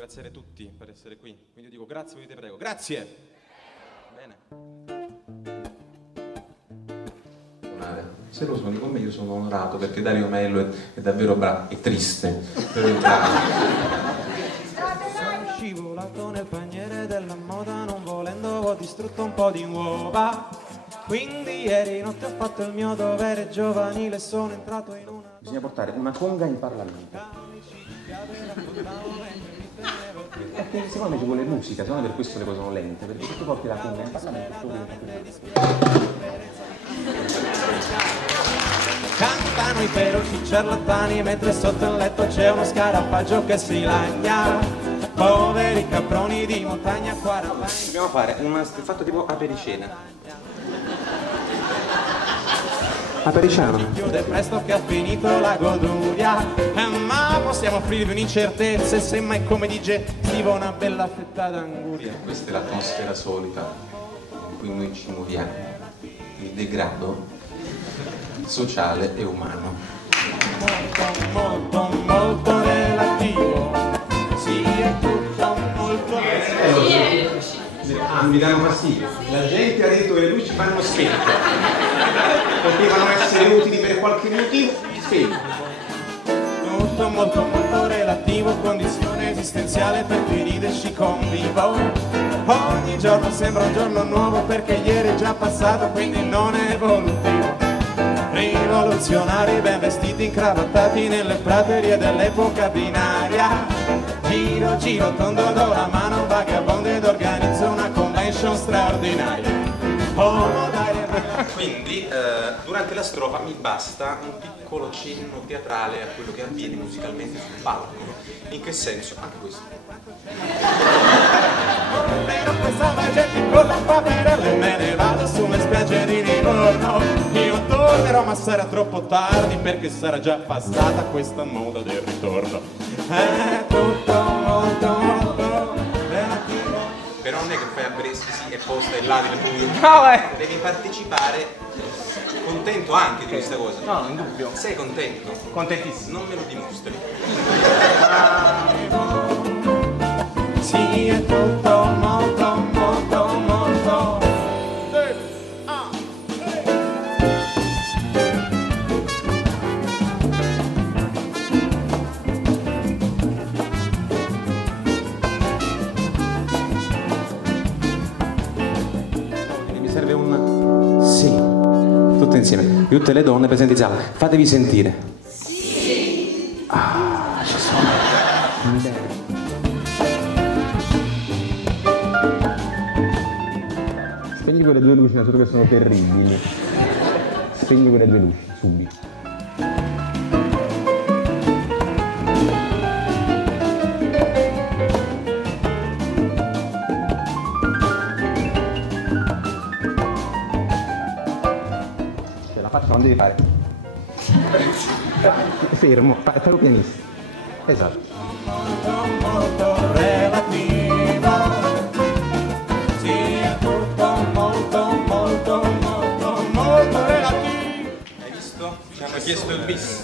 ringraziare tutti per essere qui. Quindi io dico grazie, voi te prego. Grazie! Bene. Se lo sono con me io sono onorato perché Dario Mello è davvero bravo, è triste per entrare. Sono scivolato nel paniere della moda, non volendo ho distrutto un po' di uova. Quindi ieri notte ho fatto il mio dovere giovanile, sono entrato in una... Bisogna portare una conga in Parlamento. Perché secondo me ci vuole musica, secondo me per questo le cose sono lente, perché se tu porti la conga in Parlamento tu Cantano i feroci ciarlatani mentre sotto il letto c'è uno scarafaggio che si lagna. Poveri caproni di montagna 40 anni. Dobbiamo fare un fatto tipo apericena. Apericiano. Chiude presto che ha finito la goduria, ma possiamo offrirvi un'incertezza e semmai come digestivo una bella fetta d'anguria. Questa è l'atmosfera solita in cui noi ci muoviamo, il degrado sociale e umano. Molto, molto, molto relativo. Sì, è tutto molto relativo. Mi danno fastidio. La gente ha detto che le luci vanno spente. Potevano essere utili per qualche motivo, spenti. Tutto molto molto relativo, condizione esistenziale per chi ride e ci convivo. Ogni giorno sembra un giorno nuovo perché ieri è già passato, quindi non è evolutivo. Rivoluzionari ben vestiti, incravattati nelle praterie dell'epoca binaria. Giro, giro, tondo, do la mano, vagabondo ed organizzo una convention straordinaria. Quindi durante la strofa mi basta un piccolo cenno teatrale a quello che avviene musicalmente sul palco. In che senso? Anche questo. Però questa gente con la paperella e me ne vado sulle spiagge di Livorno. Io tornerò ma sarà troppo tardi perché sarà già passata questa moda del ritorno. È tutto molto molto relativo. Però non è che fai a Breschi sì e posta e là del buio. No, devi partecipare. Contento anche di questa cosa. No, in dubbio. Sei contento? Contentissimo. Non me lo dimostri. Sì, è tutto molto molto molto. Mi serve un sì. Tutte insieme. Tutte le donne presenti in sala. Fatevi sentire. Sì. Ah, ci sono. Bene. Spegni quelle due luci, solo che sono terribili. Spegni quelle due luci, subito. Ce la faccio, non devi fare. Fermo, fallo pianissimo. Esatto. Molto molto relativo. Sì, è tutto molto molto molto molto relativo. Hai visto? Ci hanno chiesto il bis.